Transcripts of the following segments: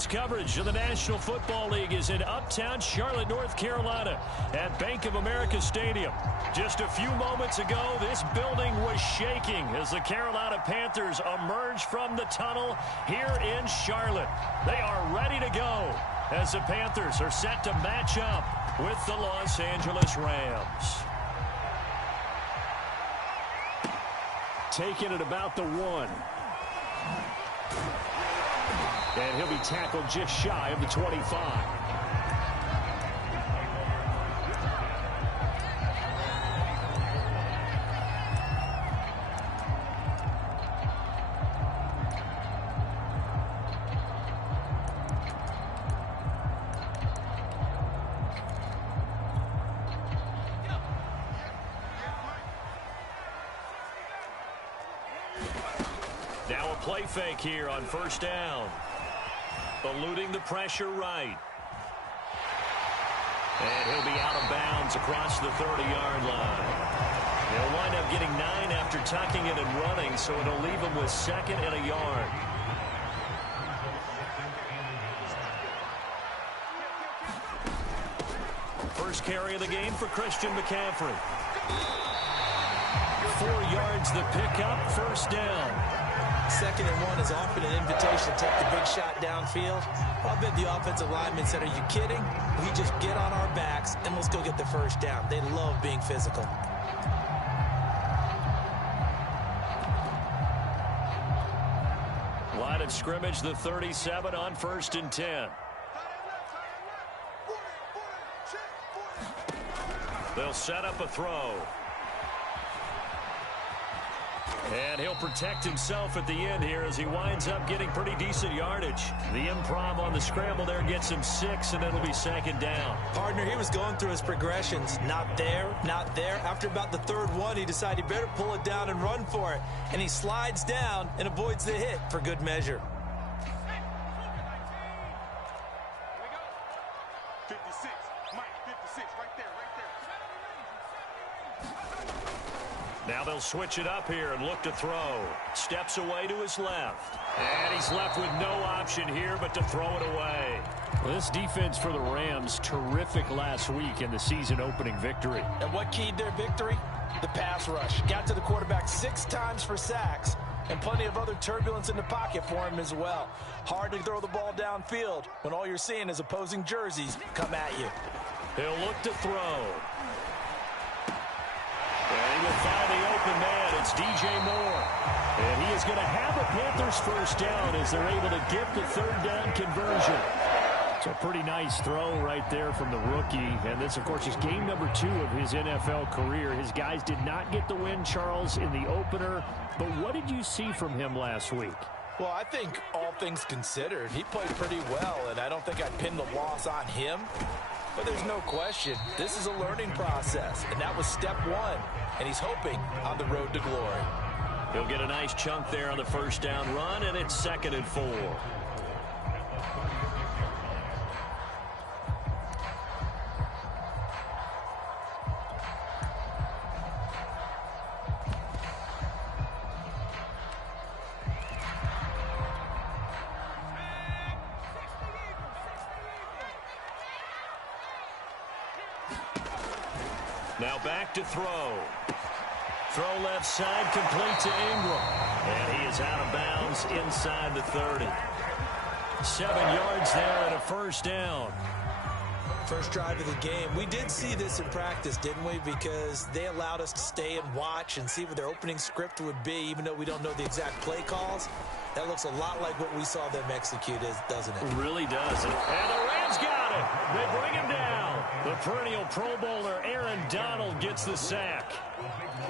Sports coverage of the National Football League is in uptown Charlotte, North Carolina at Bank of America Stadium. Just a few moments ago, this building was shaking as the Carolina Panthers emerged from the tunnel here in Charlotte. They are ready to go as the Panthers are set to match up with the Los Angeles Rams. Taking it about the 1. And he'll be tackled just shy of the 25. Now a play fake here on first down. Eluding the pressure right. And he'll be out of bounds across the 30-yard line. He'll wind up getting 9 after tucking it and running, so it'll leave him with 2nd and a yard. First carry of the game for Christian McCaffrey. 4 yards the pickup, first down. 2nd and 1 is often an invitation to take the big shot downfield. I'll bet the offensive lineman said, are you kidding? We just get on our backs and let's go get the first down. They love being physical. Line of scrimmage, the 37 on 1st and 10. They'll set up a throw. And he'll protect himself at the end here as he winds up getting pretty decent yardage. The improv on the scramble there gets him 6, and it'll be 2nd down. Partner, he was going through his progressions. Not there, not there. After about the 3rd one, he decided he better pull it down and run for it. And he slides down and avoids the hit for good measure. 56, Mike, 56, right there. Now they'll switch it up here and look to throw. Steps away to his left. And he's left with no option here but to throw it away. Well, this defense for the Rams, terrific last week in the season-opening victory. And what keyed their victory? The pass rush. Got to the quarterback 6 times for sacks. And plenty of other turbulence in the pocket for him as well. Hard to throw the ball downfield when all you're seeing is opposing jerseys come at you. He'll look to throw. And he will find the open man. It's DJ Moore. And he is going to have a Panthers first down as they're able to get the 3rd down conversion. It's a pretty nice throw right there from the rookie. And this, of course, is game number 2 of his NFL career. His guys did not get the win, Charles, in the opener. But what did you see from him last week? Well, I think all things considered, he played pretty well, and I don't think I'd pin the loss on him. But there's no question, this is a learning process, and that was step 1, and he's hoping on the road to glory. He'll get a nice chunk there on the first down run, and it's 2nd and 4. Now back to throw. Throw left side, complete to Ingram. And he is out of bounds inside the 30. 7 yards there and a first down. First drive of the game. We did see this in practice, didn't we? Because they allowed us to stay and watch and see what their opening script would be, even though we don't know the exact play calls. That looks a lot like what we saw them execute, doesn't it? It really does. And the Rams got it. They bring him down. The perennial Pro Bowler Aaron Donald gets the sack.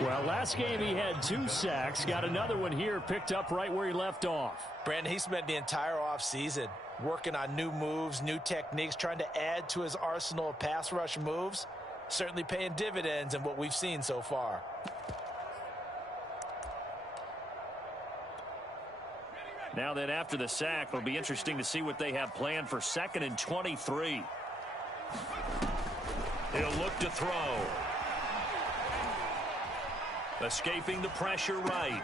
Well, last game he had 2 sacks. Got another one here, picked up right where he left off. Brandon, he spent the entire offseason working on new moves, new techniques, trying to add to his arsenal of pass rush moves. Certainly paying dividends in what we've seen so far. Now then, after the sack, it'll be interesting to see what they have planned for 2nd and 23. He'll look to throw. Escaping the pressure right.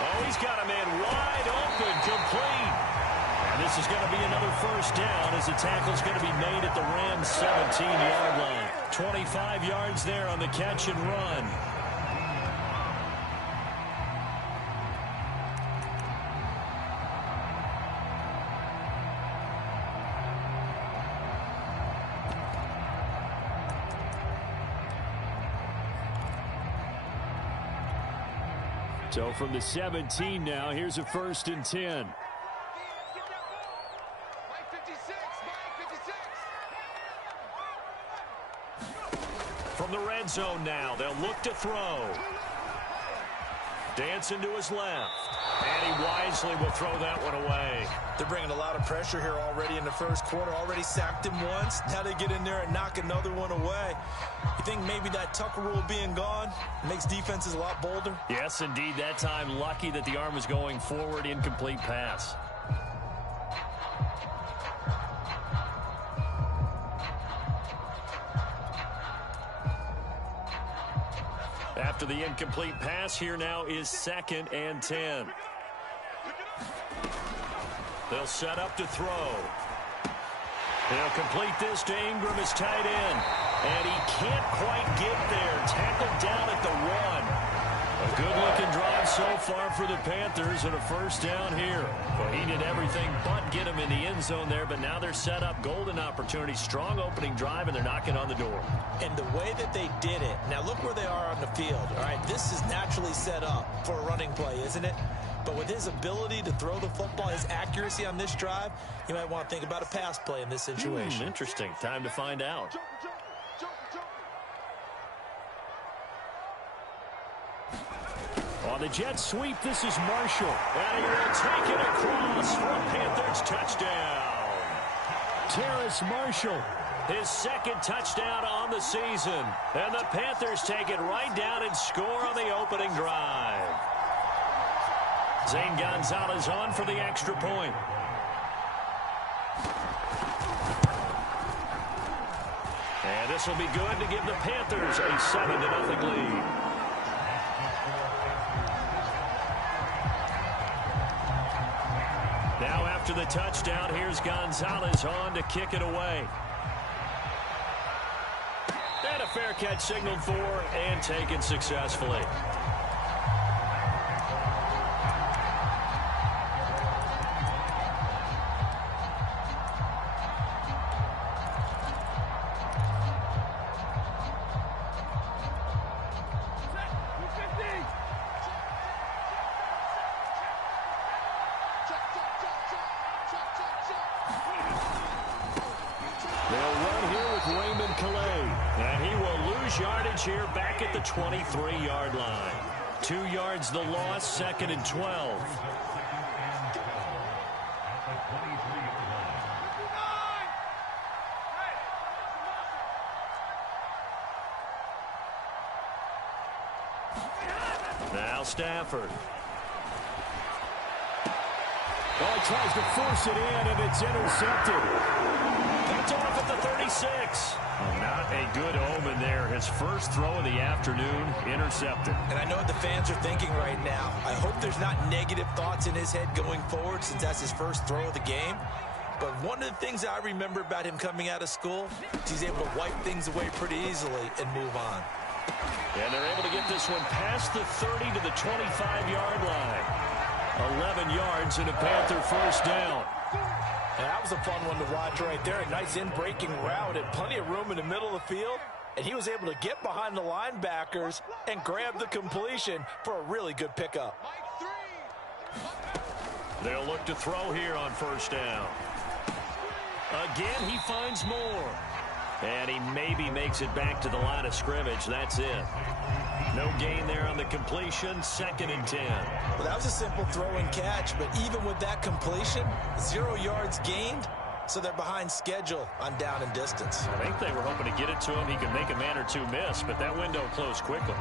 Oh, he's got a man wide open, complete. And this is going to be another first down as the tackle's going to be made at the Rams' 17-yard line. 25 yards there on the catch and run. So from the 17 now, here's a 1st and 10. From the red zone now, they'll look to throw. Dancing to his left. And he wisely will throw that one away. They're bringing a lot of pressure here already in the first quarter. Already sacked him once. Now they get in there and knock another one away. You think maybe that Tucker rule being gone makes defenses a lot bolder? Yes, indeed. That time, lucky that the arm was going forward. Incomplete pass. After the incomplete pass, here now is 2nd and 10. They'll set up to throw. They'll complete this to Ingram, his tight end. And he can't quite get there. Tackled down at the 1. A good-looking drive so far for the Panthers and a first down here. Well, he did everything but get him in the end zone there, but now they're set up. Golden opportunity, strong opening drive, and they're knocking on the door. And the way that they did it, now look where they are on the field. All right, this is naturally set up for a running play, isn't it? But with his ability to throw the football, his accuracy on this drive, you might want to think about a pass play in this situation. Interesting. Time to find out. On the jet sweep, this is Marshall. And he will take it across for a Panthers touchdown. Terrace Marshall, his 2nd touchdown on the season. And the Panthers take it right down and score on the opening drive. Zane Gonzalez on for the extra point. And this will be good to give the Panthers a 7-0 lead. Now after the touchdown, here's Gonzalez on to kick it away. And a fair catch signaled for and taken successfully. Here back at the 23-yard line. 2 yards the loss, 2nd and 12. Now Stafford. Oh, he tries to force it in, and it's intercepted. That's off at the 36. Not a good omen there. His first throw of the afternoon, intercepted. And I know what the fans are thinking right now. I hope there's not negative thoughts in his head going forward since that's his first throw of the game. But one of the things I remember about him coming out of school is he's able to wipe things away pretty easily and move on. And they're able to get this one past the 30 to the 25-yard line. 11 yards and a Panther first down. And that was a fun one to watch right there. A nice in-breaking route and plenty of room in the middle of the field. And he was able to get behind the linebackers and grab the completion for a really good pickup. They'll look to throw here on first down. Again, he finds more. And he maybe makes it back to the line of scrimmage. That's it. No gain there on the completion. 2nd and 10. Well, that was a simple throw and catch, but even with that completion, 0 yards gained, so they're behind schedule on down and distance. I think they were hoping to get it to him. He could make a man or two miss, but that window closed quickly.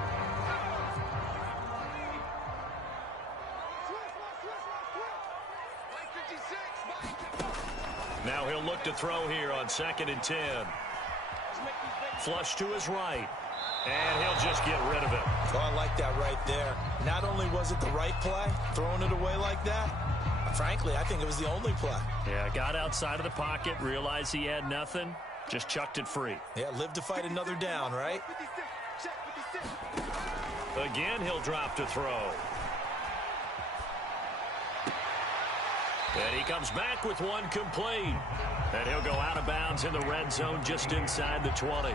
Now he'll look to throw here on 2nd and 10. Flush to his right. And he'll just get rid of it. Oh, I like that right there. Not only was it the right play, throwing it away like that, I Frankly, I think it was the only play. Yeah, got outside of the pocket, realized he had nothing, just chucked it free. Yeah, live to fight another down, right? Again, he'll drop to throw. And he comes back with one complete. And he'll go out of bounds in the red zone just inside the 20.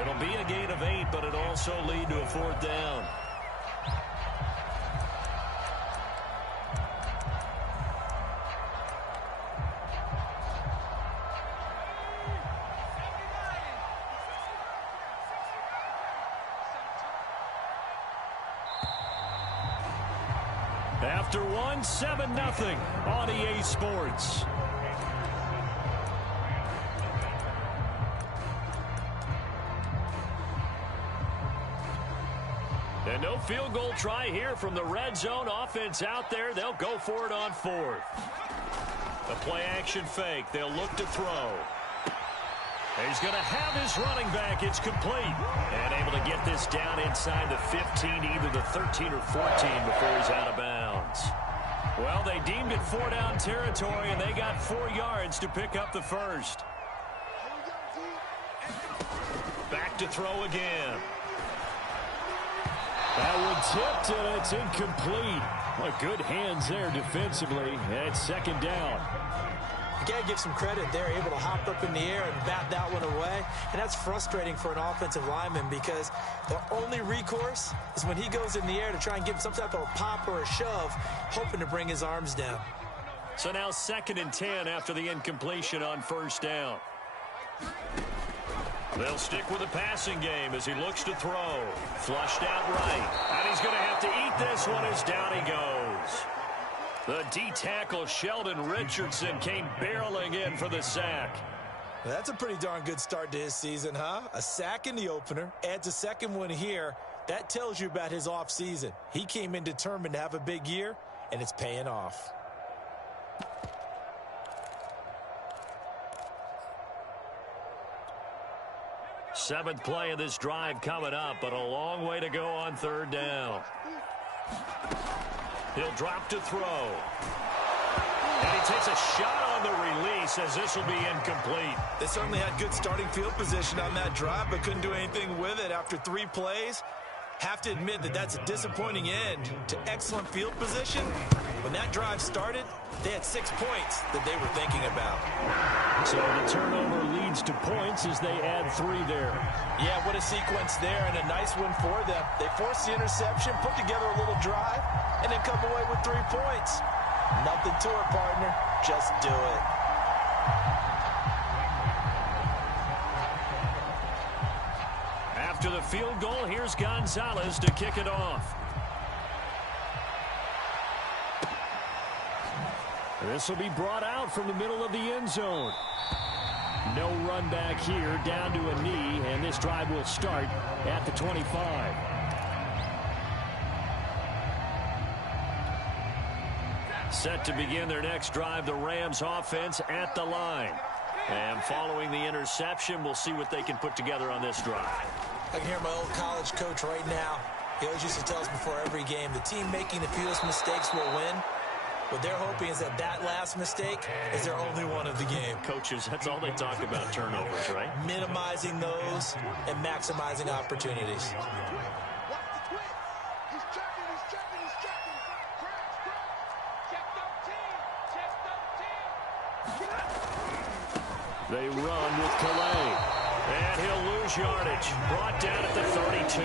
It'll be a gain of 8, but it'll also lead to a 4th down. After one, 7-0 on EA Sports. And no field goal try here from the red zone. Offense out there. They'll go for it on 4th. The play action fake. They'll look to throw. He's going to have his running back. It's complete. And able to get this down inside the 15, either the 13 or 14 before he's out of bounds. Well, they deemed it 4-down territory, and they got 4 yards to pick up the first. Back to throw again. That one tipped, and it's incomplete. Well, good hands there defensively, and it's 2nd down. You got to give some credit. They're able to hop up in the air and bat that one away. And that's frustrating for an offensive lineman because the only recourse is when he goes in the air to try and give some type of a pop or a shove, hoping to bring his arms down. So now 2nd and 10 after the incompletion on 1st down. They'll stick with the passing game as he looks to throw. Flushed out right. And he's going to have to eat this one as down he goes. The D-tackle Sheldon Richardson came barreling in for the sack. That's a pretty darn good start to his season, huh? A sack in the opener, adds a 2nd one here. That tells you about his offseason. He came in determined to have a big year, and it's paying off. Seventh play of this drive coming up, but a long way to go on 3rd down. He'll drop to throw. And he takes a shot on the release as this will be incomplete. They certainly had good starting field position on that drive, but couldn't do anything with it after 3 plays. Have to admit that that's a disappointing end to excellent field position. When that drive started, they had 6 points that they were thinking about. So the turnover leads to points as they add 3 there. Yeah, what a sequence there, and a nice one for them. They forced the interception, put together a little drive, and then come away with 3 points. Nothing to it, partner. Just do it. After the field goal, here's Gonzalez to kick it off. This will be brought out from the middle of the end zone. No run back here, down to a knee, and this drive will start at the 25. Set to begin their next drive, the Rams offense at the line. And following the interception, we'll see what they can put together on this drive. I can hear my old college coach right now. He always used to tell us before every game, the team making the fewest mistakes will win. What they're hoping is that that last mistake is their only one of the game. Coaches, that's all they talk about, turnovers, right? Minimizing those and maximizing opportunities. They run with Calais. And he'll lose yardage. Brought down at the 32.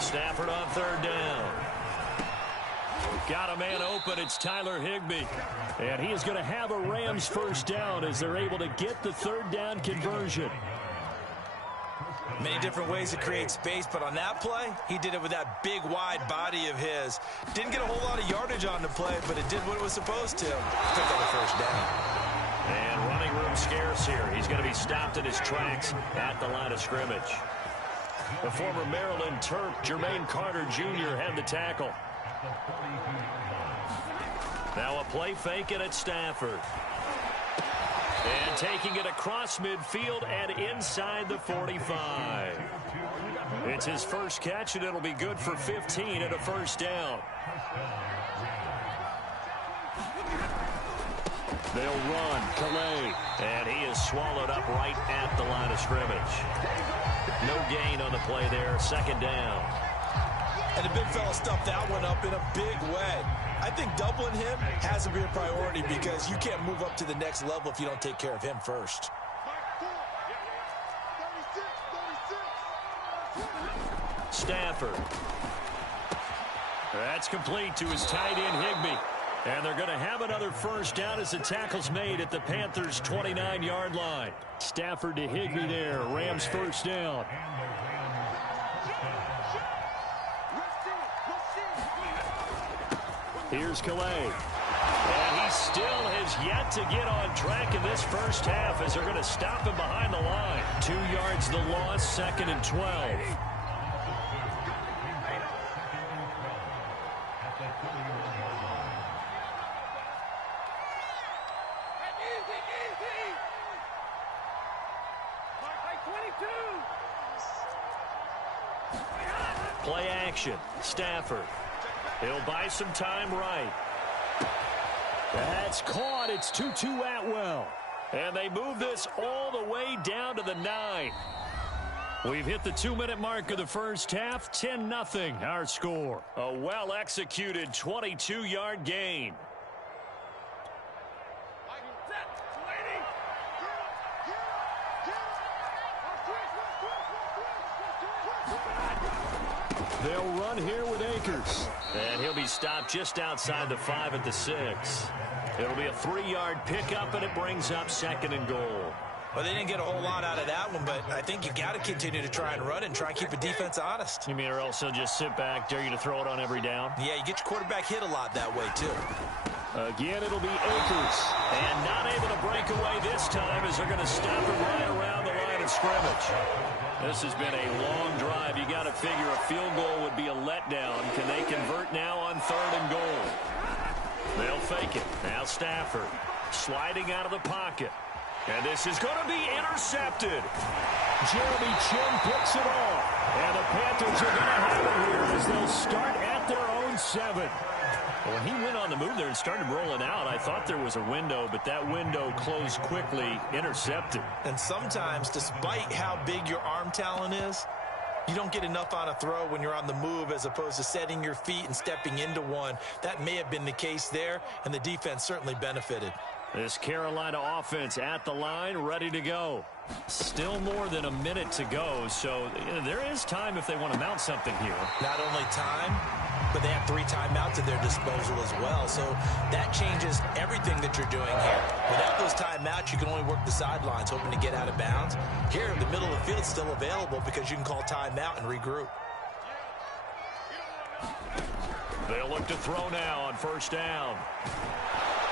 Stafford on 3rd down. Got a man open. It's Tyler Higbee. And he is going to have a Rams 1st down as they're able to get the 3rd down conversion. Many different ways to create space, but on that play, he did it with that big, wide body of his. Didn't get a whole lot of yardage on the play, but it did what it was supposed to. Pick up a 1st down. And running room scarce here. He's going to be stopped in his tracks at the line of scrimmage. The former Maryland Terp, Jermaine Carter Jr. had the tackle. Now a play fake it at Stafford. And taking it across midfield and inside the 45. It's his first catch, and it'll be good for 15 and a first down. They'll run. Calais. And he is swallowed up right at the line of scrimmage. No gain on the play there. Second down. And the big fella stuffed that one up in a big way. I think doubling him has to be a priority because you can't move up to the next level if you don't take care of him first. Stafford. That's complete to his tight end, Higbee. And they're going to have another first down as the tackle's made at the Panthers' 29-yard line. Stafford to Higbee there. Rams first down. Here's Calais. And he still has yet to get on track in this first half as they're going to stop him behind the line. 2 yards the loss, second and 12. Play action. Stafford. He'll buy some time right. That's caught. It's Tutu Atwell. And they move this all the way down to the 9. We've hit the 2-minute mark of the first half. 10-0 our score. A well-executed 22-yard gain. They'll run here with Akers. And he'll be stopped just outside the 5 at the 6. It'll be a 3-yard pickup, and it brings up second and goal. Well, they didn't get a whole lot out of that one, but I think you got to continue to try and run it and try and keep the defense honest. You mean, or else they'll just sit back, dare you to throw it on every down? Yeah, you get your quarterback hit a lot that way, too. Again, it'll be Akers. And not able to break away this time as they're going to stop it right around the line of scrimmage. This has been a long drive. You got to figure a field goal would be a letdown. Can they convert now on 3rd and goal? They'll fake it. Now Stafford sliding out of the pocket. And this is going to be intercepted. Jeremy Chin picks it off. And the Panthers are going to have it here as they'll start at their own 7. When he went on the move there and started rolling out, I thought there was a window, but that window closed quickly, intercepted. And sometimes, despite how big your arm talent is, you don't get enough on a throw when you're on the move as opposed to setting your feet and stepping into one. That may have been the case there, and the defense certainly benefited. This Carolina offense at the line, ready to go. Still more than a minute to go, so there is time if they want to mount something here. Not only time, but they have 3 timeouts at their disposal as well, so that changes everything that you're doing here. Without those timeouts, you can only work the sidelines, hoping to get out of bounds. Here, the middle of the field is still available because you can call timeout and regroup. They'll look to throw now on first down.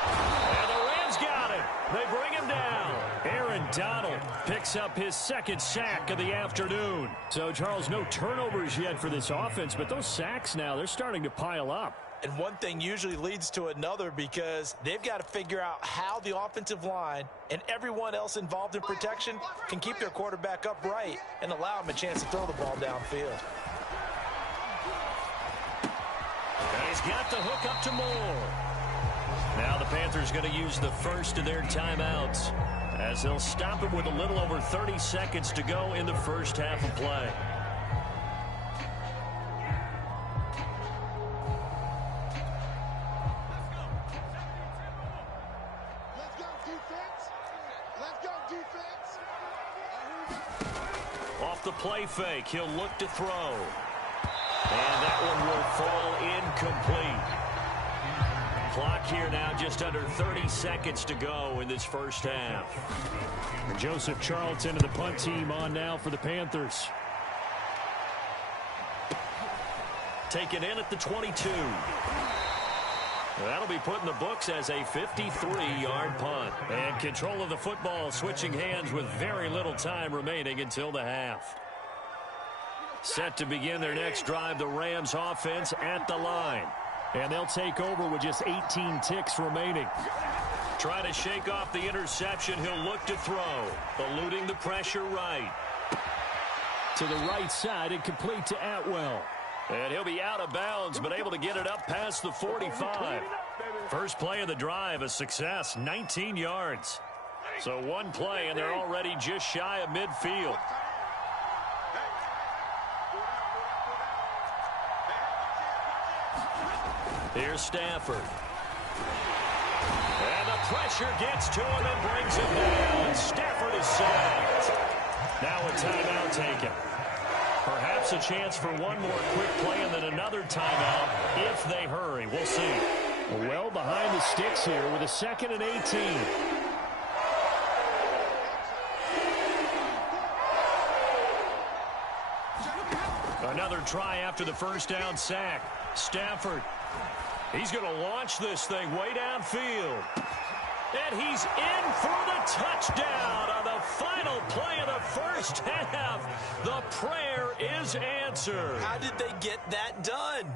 And the Rams got him. They bring him down. Aaron Donald picks up his 2nd sack of the afternoon. So, Charles, no turnovers yet for this offense, but those sacks now, they're starting to pile up. And one thing usually leads to another because they've got to figure out how the offensive line and everyone else involved in protection can keep their quarterback upright and allow him a chance to throw the ball downfield. And he's got the hook up to Moore. Now the Panthers going to use the first of their timeouts as they'll stop it with a little over 30 seconds to go in the first half of play. Let's go, defense. Let's go, defense. Off the play fake, he'll look to throw. And that one will fall incomplete. Clock here now, just under 30 seconds to go in this first half. And Joseph Charlton and the punt team on now for the Panthers. Taken in at the 22. That'll be put in the books as a 53-yard punt. And control of the football switching hands with very little time remaining until the half. Set to begin their next drive, the Rams offense at the line. And they'll take over with just 18 ticks remaining. Trying to shake off the interception. He'll look to throw. Eluding the pressure right. To the right side and complete to Atwell. And he'll be out of bounds, but able to get it up past the 45. First play of the drive, a success, 19 yards. So one play, and they're already just shy of midfield. Here's Stafford. And the pressure gets to him and brings him down. Stafford is sacked. Now a timeout taken. Perhaps a chance for one more quick play and then another timeout if they hurry. We'll see. Well behind the sticks here with a 2nd and 18. Another try after the first down sack. Stafford. He's going to launch this thing way downfield. And he's in for the touchdown on the final play of the first half. The prayer is answered. How did they get that done?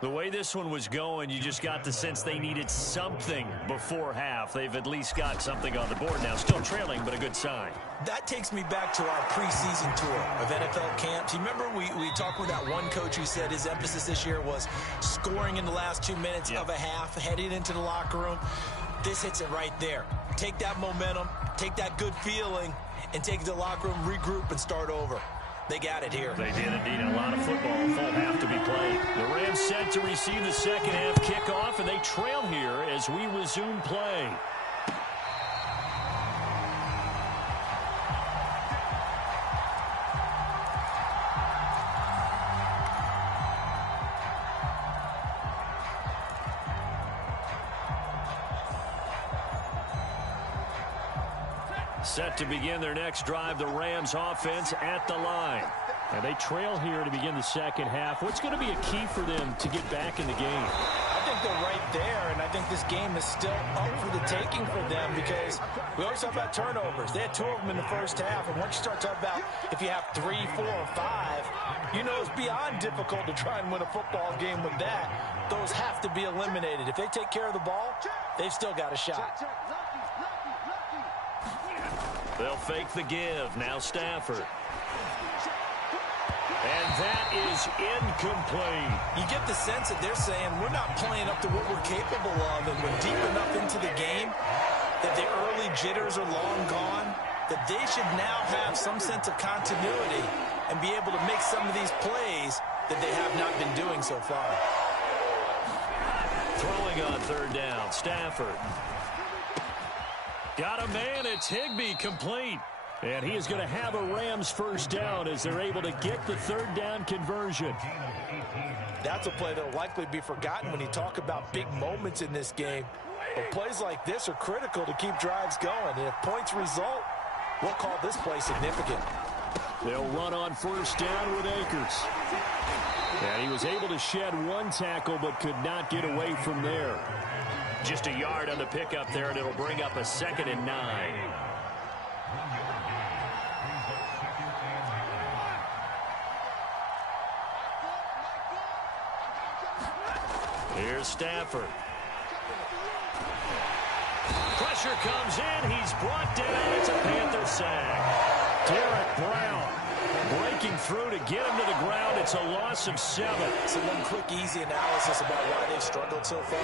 The way this one was going, you just got the sense they needed something before half. They've at least got something on the board now. Still trailing, but a good sign. That takes me back to our preseason tour of NFL camps. You remember we talked with that one coach who said his emphasis this year was scoring in the last 2 minutes of a half, heading into the locker room. This hits it right there. Take that momentum, take that good feeling, and take it to the locker room, regroup, and start over. They got it here. They did indeed. A lot of football, full half to be played. The Rams set to receive the second half kickoff, and they trail here as we resume play. Set to begin their next drive, the Rams offense at the line. And they trail here to begin the second half. What's going to be a key for them to get back in the game? I think they're right there, and I think this game is still up for the taking for them because we always talk about turnovers. They had 2 of them in the first half, and once you start talking about if you have 3, 4, or 5, you know it's beyond difficult to try and win a football game with that. Those have to be eliminated. If they take care of the ball, they've still got a shot. They'll fake the give. Now Stafford. And that is incomplete. You get the sense that they're saying we're not playing up to what we're capable of, and we're deep enough into the game that the early jitters are long gone, that they should now have some sense of continuity and be able to make some of these plays that they have not been doing so far. Throwing on third down, Stafford. Got a man, it's Higbee, complete. And he is going to have a Rams first down as they're able to get the third down conversion. That's a play that will likely be forgotten when you talk about big moments in this game. But plays like this are critical to keep drives going. And if points result, we'll call this play significant. They'll run on first down with Akers. And he was able to shed one tackle but could not get away from there. Just a yard on the pickup there, and it'll bring up a 2nd and 9. Here's Stafford. Pressure comes in. He's brought down. It's a Panther sack. Derek Brown breaking through to get him to the ground. It's a loss of 7. So one quick, easy analysis about why they've struggled so far.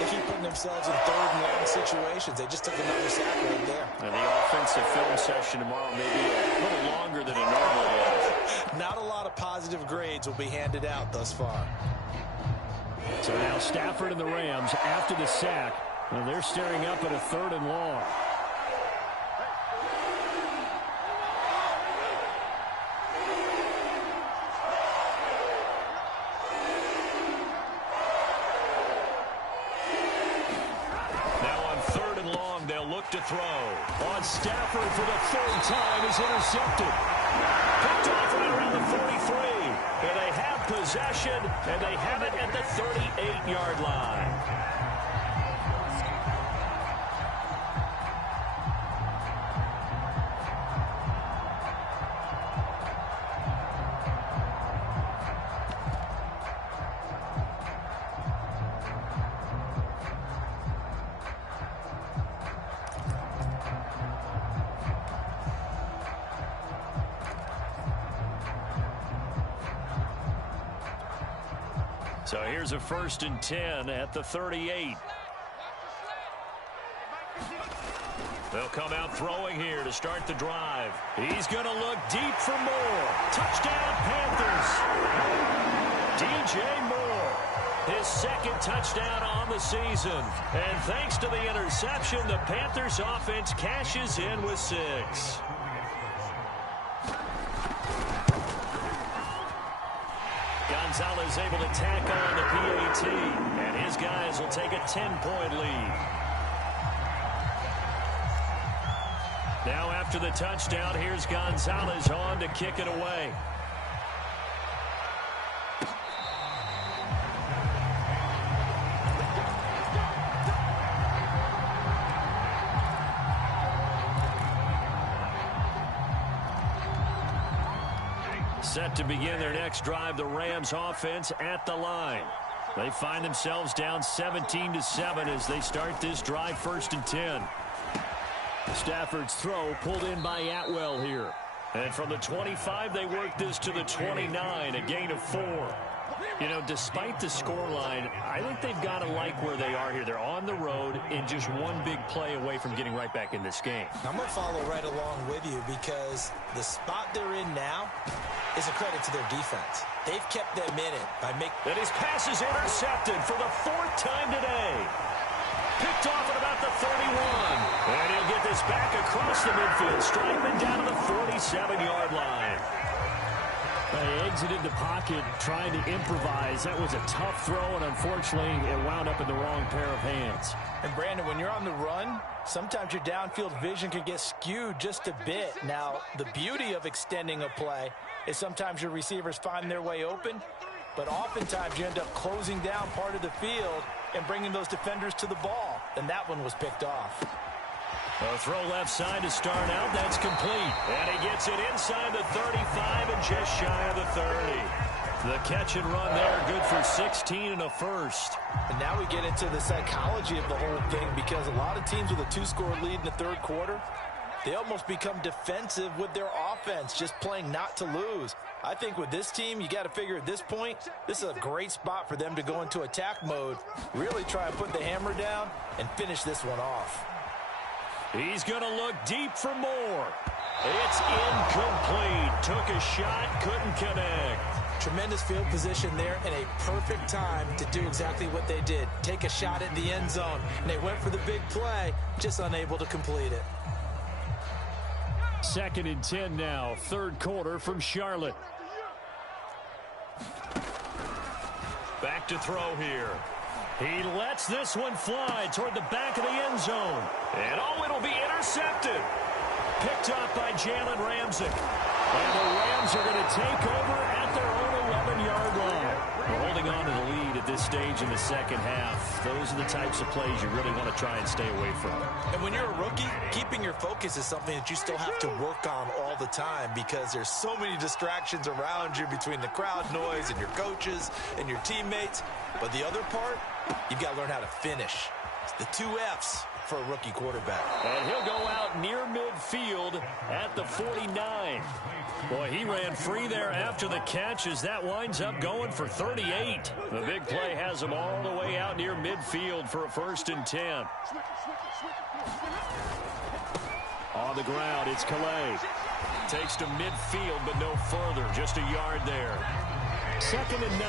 They keep putting themselves in 3rd and long situations. They just took another sack right there. And the offensive film session tomorrow may be a little longer than it normally is. Not a lot of positive grades will be handed out thus far. So now Stafford and the Rams after the sack. And they're staring up at a 3rd and long. To throw on Stafford for the 3rd time is intercepted. Picked off right around the 43. And they have possession, and they have it at the 38-yard line. So here's a 1st and 10 at the 38. They'll come out throwing here to start the drive. He's going to look deep for more. Touchdown, Panthers. DJ Moore, his 2nd touchdown on the season. And thanks to the interception, the Panthers offense cashes in with 6. Gonzalez able to tack on the PAT, and his guys will take a 10-point lead. Now after the touchdown, here's Gonzalez on to kick it away. Set to begin their next drive, the Rams offense at the line. They find themselves down 17-7 as they start this drive, 1st and 10. Stafford's throw pulled in by Atwell here. And from the 25, they work this to the 29, a gain of 4. You know, despite the scoreline, I think they've got to like where they are here. They're on the road and just one big play away from getting right back in this game. I'm going to follow right along with you because the spot they're in now is a credit to their defense. They've kept them in it by making... And his pass is intercepted for the 4th time today. Picked off at about the 31. And he'll get this back across the midfield, striking down to the 47-yard line. They exited the pocket trying to improvise. That was a tough throw, and unfortunately, it wound up in the wrong pair of hands. And, Brandon, when you're on the run, sometimes your downfield vision can get skewed just a bit. Now, the beauty of extending a play is sometimes your receivers find their way open, but oftentimes you end up closing down part of the field and bringing those defenders to the ball. And that one was picked off. A throw left side to start out. That's complete. And he gets it inside the 35 and just shy of the 30. The catch and run there, good for 16 and a 1st. And now we get into the psychology of the whole thing, because a lot of teams with a 2-score lead in the 3rd quarter, they almost become defensive with their offense, just playing not to lose. I think with this team, you got to figure at this point, this is a great spot for them to go into attack mode, really try and put the hammer down and finish this one off. He's going to look deep for more. It's incomplete. Took a shot, couldn't connect. Tremendous field position there and a perfect time to do exactly what they did. Take a shot at the end zone. And they went for the big play, just unable to complete it. 2nd and 10 now, 3rd quarter from Charlotte. Back to throw here. He lets this one fly toward the back of the end zone. And oh, it'll be intercepted. Picked up by Jalen Ramsey. And the Rams are going to take over at their own 11-yard line. We're holding on to the lead at this stage in the 2nd half. Those are the types of plays you really want to try and stay away from. And when you're a rookie, keeping your focus is something that you still have to work on all the time, because there's so many distractions around you between the crowd noise and your coaches and your teammates. But the other part, you've got to learn how to finish. It's the 2 F's for a rookie quarterback. And he'll go out near midfield at the 49. Boy, he ran free there after the catch as that winds up going for 38. The big play has him all the way out near midfield for a 1st and 10. On the ground, it's Calais. Takes to midfield, but no further. Just a yard there. 2nd and 9.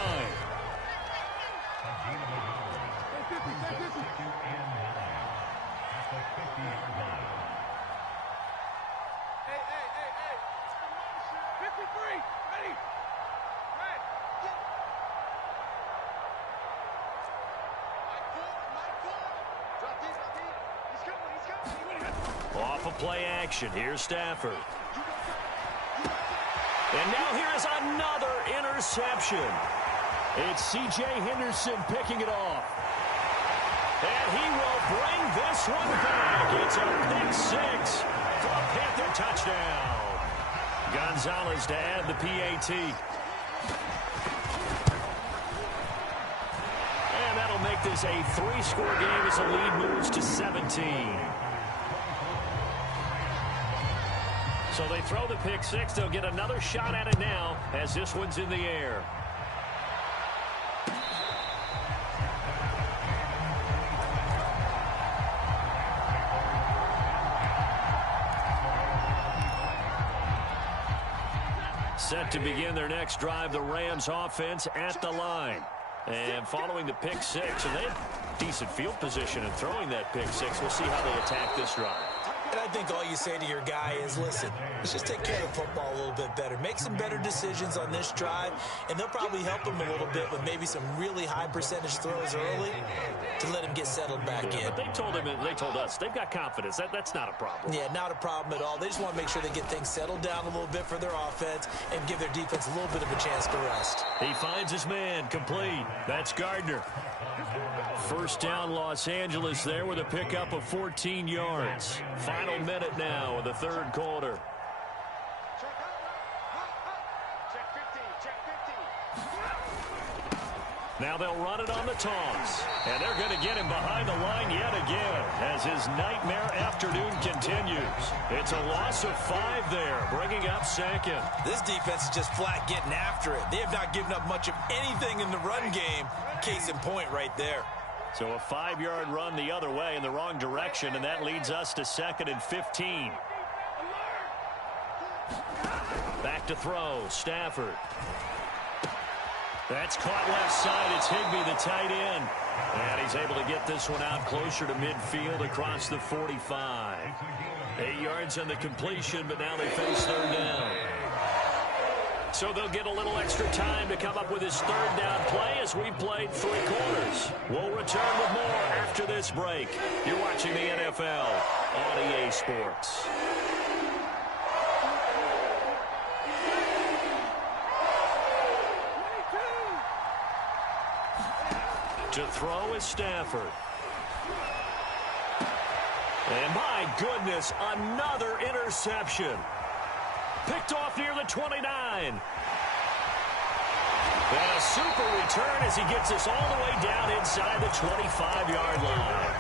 Off of play action. Here's Stafford. And now here's another interception. It's C.J. Henderson picking it off. And he will bring this one back. It's a pick 6 for a Panther touchdown. Gonzalez to add the PAT. And that'll make this a 3-score game as the lead moves to 17. So they throw the pick 6. They'll get another shot at it now as this one's in the air. Set to begin their next drive, the Rams offense at the line. And following the pick six, and they had decent field position in throwing that pick six. We'll see how they attack this drive. And I think all you say to your guy is, listen, let's just take care of football a little bit better. Make some better decisions on this drive, and they'll probably help him a little bit with maybe some really high percentage throws early to let him get settled back in. But they told him, and they told us, they've got confidence. That's not a problem. Yeah, not a problem at all. They just want to make sure they get things settled down a little bit for their offense and give their defense a little bit of a chance to rest. He finds his man, complete. That's Gardner. First down, Los Angeles there with a pickup of 14 yards. Final minute now of the third quarter. Now they'll run it on the toss. And they're going to get him behind the line yet again as his nightmare afternoon continues. It's a loss of 5 there, bringing up second. This defense is just flat getting after it. They have not given up much of anything in the run game. Case in point right there. So a 5-yard run the other way in the wrong direction, and that leads us to 2nd and 15. Back to throw, Stafford. That's caught left side. It's Higbee, the tight end. And he's able to get this one out closer to midfield across the 45. 8 yards on the completion, but now they face third down. So they'll get a little extra time to come up with his third down play as we played 3 quarters. We'll return with more after this break. You're watching the NFL on EA Sports. To throw is Stafford. And my goodness, another interception. Picked off near the 29. And a super return as he gets us all the way down inside the 25-yard line.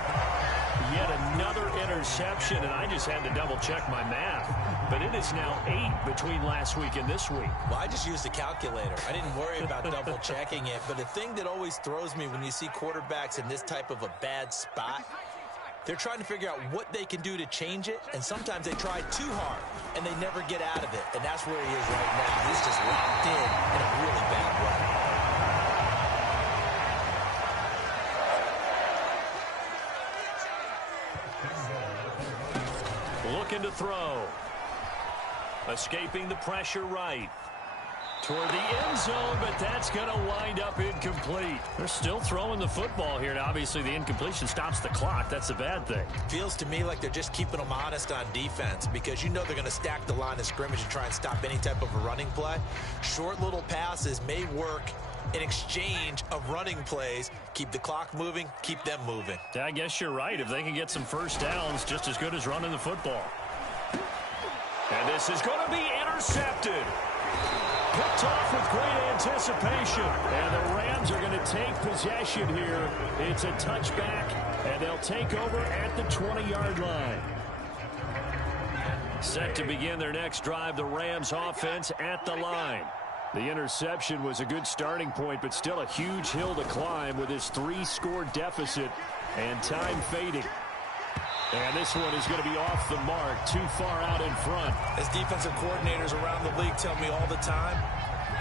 Yet another interception, and I just had to double-check my math. But it is now 8 between last week and this week. Well, I just used a calculator. I didn't worry about double-checking it. But the thing that always throws me when you see quarterbacks in this type of a bad spot, they're trying to figure out what they can do to change it, and sometimes they try too hard, and they never get out of it. And that's where he is right now. He's just locked in a really bad way. Looking to throw. Escaping the pressure right. Toward the end zone, but that's going to wind up incomplete. They're still throwing the football here, and obviously the incompletion stops the clock. That's a bad thing. Feels to me like they're just keeping them honest on defense because you know they're going to stack the line of scrimmage and try and stop any type of a running play. Short little passes may work in exchange of running plays. Keep the clock moving, keep them moving. I guess you're right. If they can get some first downs, just as good as running the football. And this is going to be intercepted. Picked off with great anticipation. And the Rams are going to take possession here. It's a touchback, and they'll take over at the 20-yard line. Set to begin their next drive, the Rams offense at the line. The interception was a good starting point, but still a huge hill to climb with his 3-score deficit and time fading. And this one is going to be off the mark, too far out in front. As defensive coordinators around the league tell me all the time,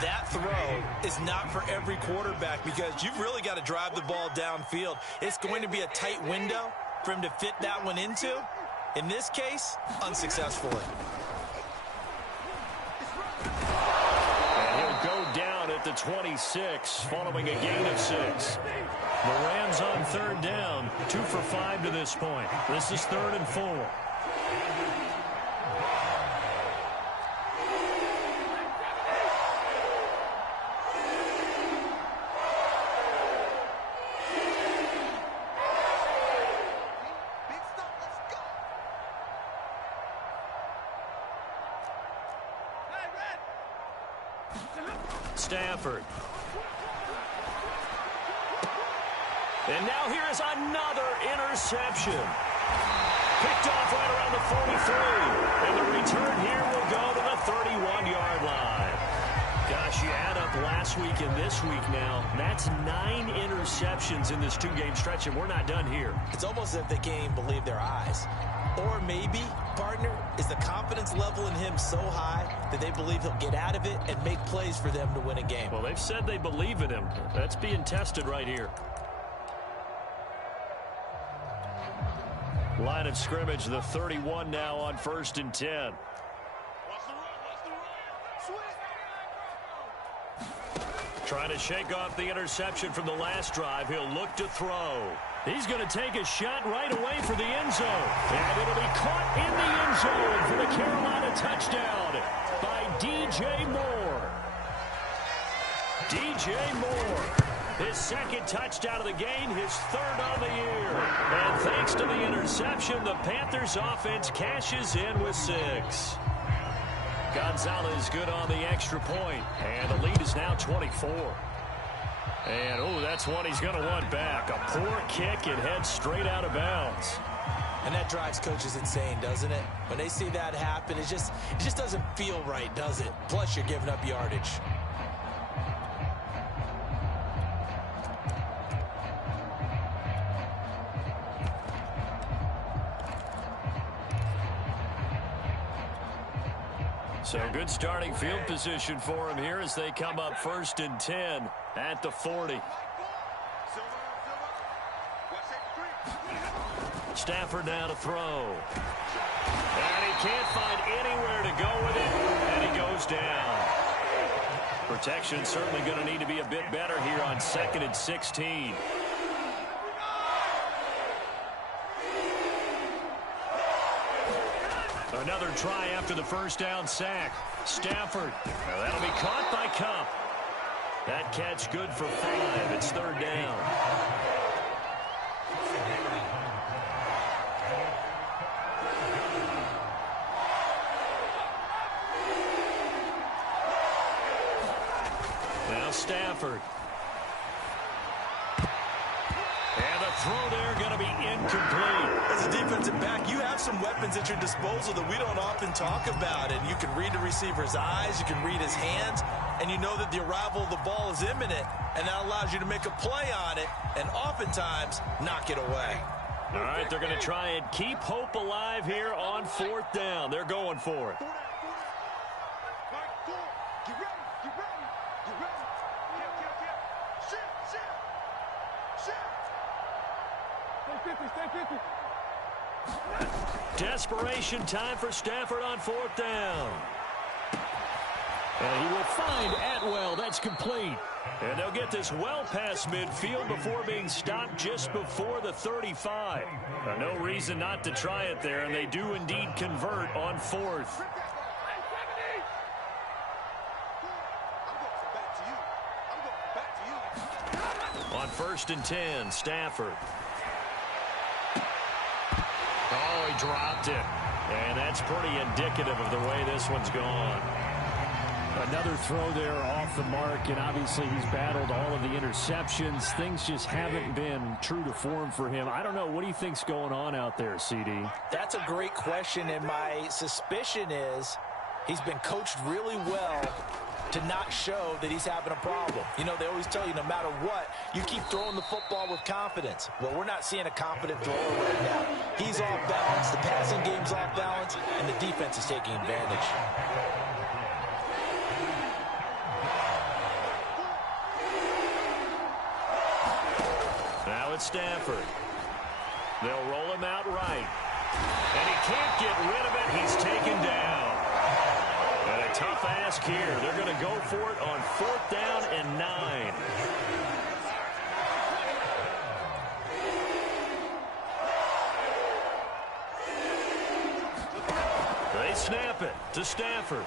that throw is not for every quarterback because you've really got to drive the ball downfield. It's going to be a tight window for him to fit that one into. In this case, unsuccessfully. And he'll go down at the 26 following a gain of 6. The Rams on third down, 2 for 5 to this point. This is 3rd and 4. Stafford. And now here is another interception. Picked off right around the 43. And the return here will go to the 31-yard line. Gosh, You add up last week and this week now, that's 9 interceptions in this 2-game stretch, and we're not done here. It's almost as if they can't even believe their eyes. Or maybe, partner, is the confidence level in him so high that they believe he'll get out of it and make plays for them to win a game. Well, they've said they believe in him. That's being tested right here. Line of scrimmage, the 31 now on 1st and 10. Trying to shake off the interception from the last drive. He'll look to throw. He's going to take a shot right away for the end zone. And it'll be caught in the end zone for the Carolina touchdown by DJ Moore. DJ Moore, his 2nd touchdown of the game, his 3rd on the year. And thanks to the interception, the Panthers offense cashes in with 6. Gonzalez good on the extra point, and the lead is now 24. And, oh, that's one he's going to want back. A poor kick and heads straight out of bounds. And that drives coaches insane, doesn't it? When they see that happen, it just doesn't feel right, does it? Plus, you're giving up yardage. So good starting field position for him here as they come up 1st and 10 at the 40. Stafford now to throw. And he can't find anywhere to go with it, and he goes down. Protection certainly going to need to be a bit better here on 2nd and 16. Another try after the 1st down sack. Stafford. Well, that'll be caught by Kupp. That catch good for 5. It's 3rd down. Now Stafford. And the throw there going to be incomplete. As a defensive back, you have some weapons at your disposal that we don't often talk about. And you can read the receiver's eyes, you can read his hands, and you know that the arrival of the ball is imminent, and that allows you to make a play on it and oftentimes knock it away. All right, they're going to try and keep hope alive here on 4th down. They're going for it. Desperation time for Stafford on 4th down. And he will find Atwell. That's complete. And they'll get this well past midfield before being stopped just before the 35. No reason not to try it there, and they do indeed convert on 4th. On 1st and 10, Stafford. Oh, he dropped it. And that's pretty indicative of the way this one's gone. Another throw there off the mark, and obviously he's battled all of the interceptions. Things just haven't been true to form for him. I don't know. What do you think's going on out there, CD? That's a great question, and my suspicion is he's been coached really well to not show that he's having a problem. You know, they always tell you no matter what, you keep throwing the football with confidence. Well, we're not seeing a confident thrower right now. He's off balance, the passing game's off balance, and the defense is taking advantage. Now it's Stafford. They'll roll him out right. And he can't get rid of it. He's taken down. And a tough ask here. They're going to go for it on 4th down and 9. They snap it to Stafford.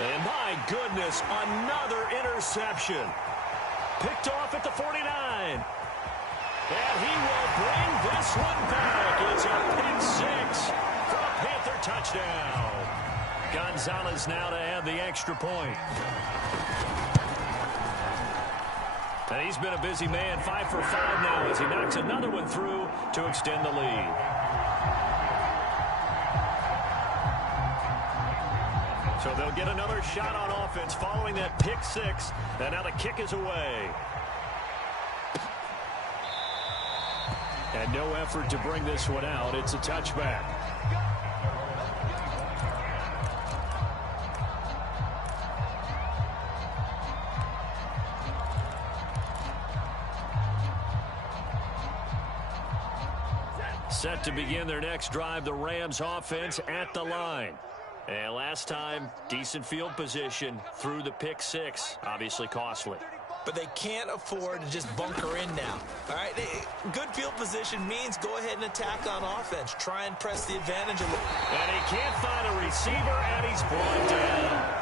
And my goodness, another interception. Picked off at the 49. And he will bring this one back. It's a pick 6 for a Panther touchdown. Gonzalez now to add the extra point. And he's been a busy man, 5 for 5 now as he knocks another one through to extend the lead. So they'll get another shot on offense following that pick six. And now the kick is away. And no effort to bring this one out. It's a touchback. Set to begin their next drive, the Rams offense at the line. And last time, decent field position through the pick six. Obviously costly. But they can't afford to just bunker in now. All right, good field position means go ahead and attack on offense. Try and press the advantage a little. And he can't find a receiver, and he's brought down.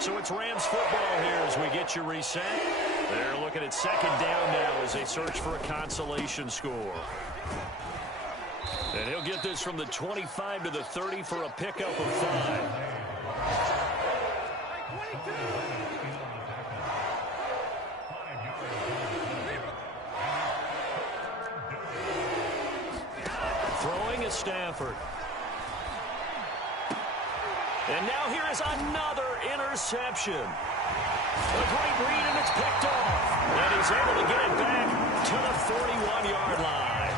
So it's Rams football here as we get you reset. They're looking at second down now as they search for a consolation score. And he'll get this from the 25 to the 30 for a pickup of 5. Throwing is Stafford. And now here is another interception. A great read, and it's picked off. And he's able to get it back to the 41-yard line.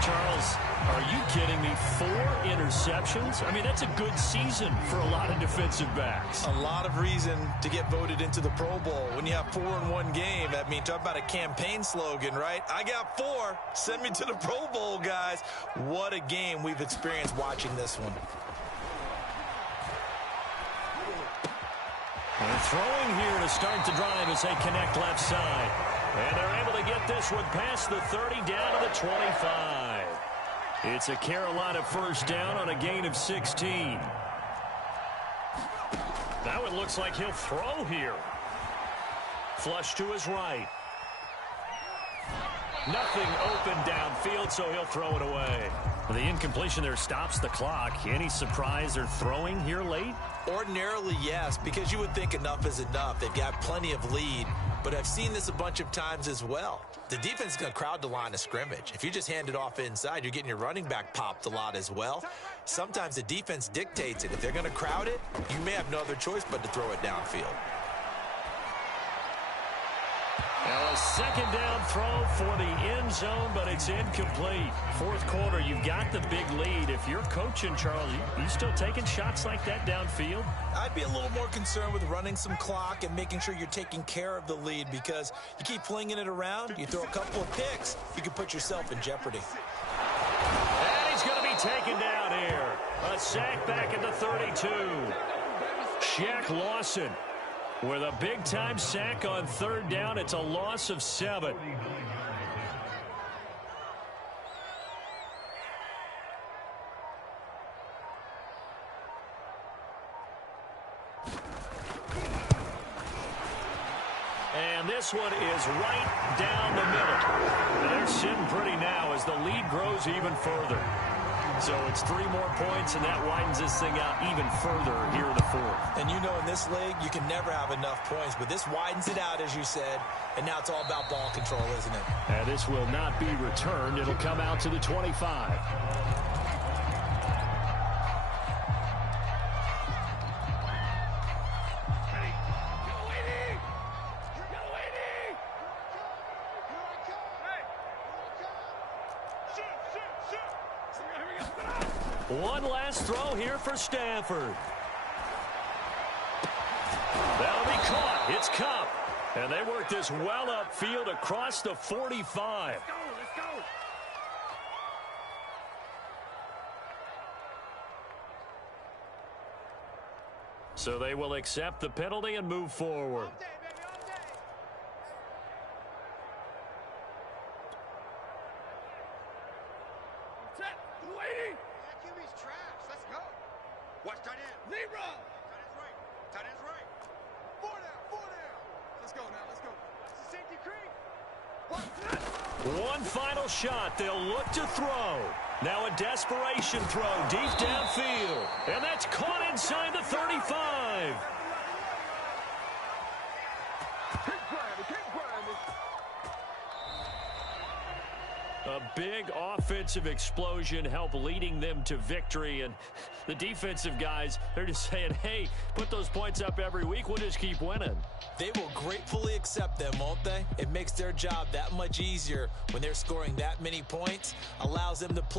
Charles, are you kidding me? 4 interceptions? I mean, that's a good season for a lot of defensive backs. A lot of reason to get voted into the Pro Bowl. When you have 4 in one game, I mean, talk about a campaign slogan, right? I got 4. Send me to the Pro Bowl, guys. What a game we've experienced watching this one. And throwing here to start the drive as they connect left side. And they're able to get this one past the 30 down to the 25. It's a Carolina first down on a gain of 16. Now it looks like he'll throw here. Flush to his right. Nothing open downfield, so he'll throw it away. The incompletion there stops the clock. Any surprise they're throwing here late? Ordinarily, yes, because you would think enough is enough. They've got plenty of lead, but I've seen this a bunch of times as well. The defense is going to crowd the line of scrimmage. If you just hand it off inside, you're getting your running back popped a lot as well. Sometimes the defense dictates it. If they're going to crowd it, you may have no other choice but to throw it downfield. Now a second down throw for the end zone, but it's incomplete. Fourth quarter, you've got the big lead. If you're coaching, Charles, you still taking shots like that downfield? I'd be a little more concerned with running some clock and making sure you're taking care of the lead, because you keep flinging it around, you throw a couple of picks, you can put yourself in jeopardy. And he's going to be taken down here. A sack back at the 32. Shaq Lawson with a big-time sack on third down. It's a loss of 7. And this one is right down the middle. And they're sitting pretty now as the lead grows even further. So it's 3 more points, and that widens this thing out even further here in the fourth. And you know, in this league, you can never have enough points, but this widens it out, as you said, and now it's all about ball control, isn't it? And this will not be returned. It'll come out to the 25. One last throw here for Stafford. That'll be caught. It's Cup. And they work this well upfield across the 45. Let's go. So they will accept the penalty and move forward. Watch tight end. Libra. Tight end's right. Tight end's right. 4 down. Let's go now. Let's go. It's a safety creek. One final shot. They'll look to throw. Now a desperation throw deep downfield. And that's caught inside the 35. a big offensive explosion help leading them to victory. And the defensive guys, they're just saying, hey, put those points up every week. We'll just keep winning. They will gratefully accept them, won't they? It makes their job that much easier when they're scoring that many points, allows them to play